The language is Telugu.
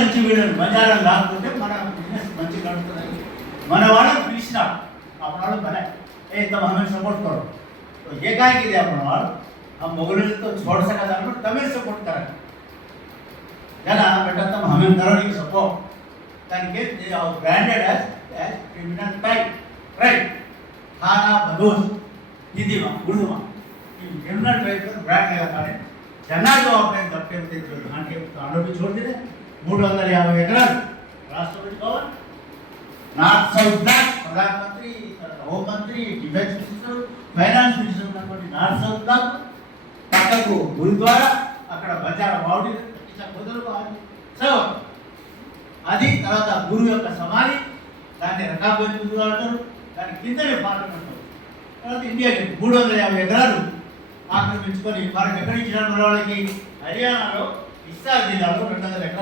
నుంచి వీళ్ళని బంజారాలు లాక్కుంటే మన బిజినెస్ మంచిగా నడుపుతుంది. మన వాళ్ళని పిలిచినా अपना वालों बना ए तब हमें सपोर्ट करो तो ये क्या है कि अपना वाल हम मुगलों तो छोड़ सका था पर तमिल सपोर्ट करा जना बेटा तब हमें करो नहीं सपोर्ट तन के they are branded as criminal type right थाना बदोश हिंदी में उर्दू में इन criminal type पर ब्रांड लगा था जना जो अपने दफ्तर में जो धान के कांडों भी छोड़ दिए 350 एकड़ Rashtrapati Bhavan north south block प्रधानमंत्री होम मंत्री डिफेंस मिनिस्टर फाइनेंस मिनिस्टर ఉన్నటువంటి నార్త్ సౌత్ బ్లాక్ పక్కకు గురుద్వారా అక్కడ బంజారా బావుడి ఇట్లా మొదలుగా సో అది తర్వాత గురు యొక్క సమాధి దాన్ని రకాబోయి గురువు అంటారు దాని కిందనే పార్లమెంట్ తర్వాత ఇండియా గేట్ 350 ఎకరాలు ఆక్రమించుకొని మనకు ఎక్కడి నుంచి వాళ్ళకి హర్యానాలో ఇస్సార్ జిల్లాలో 200 ఎకరాలు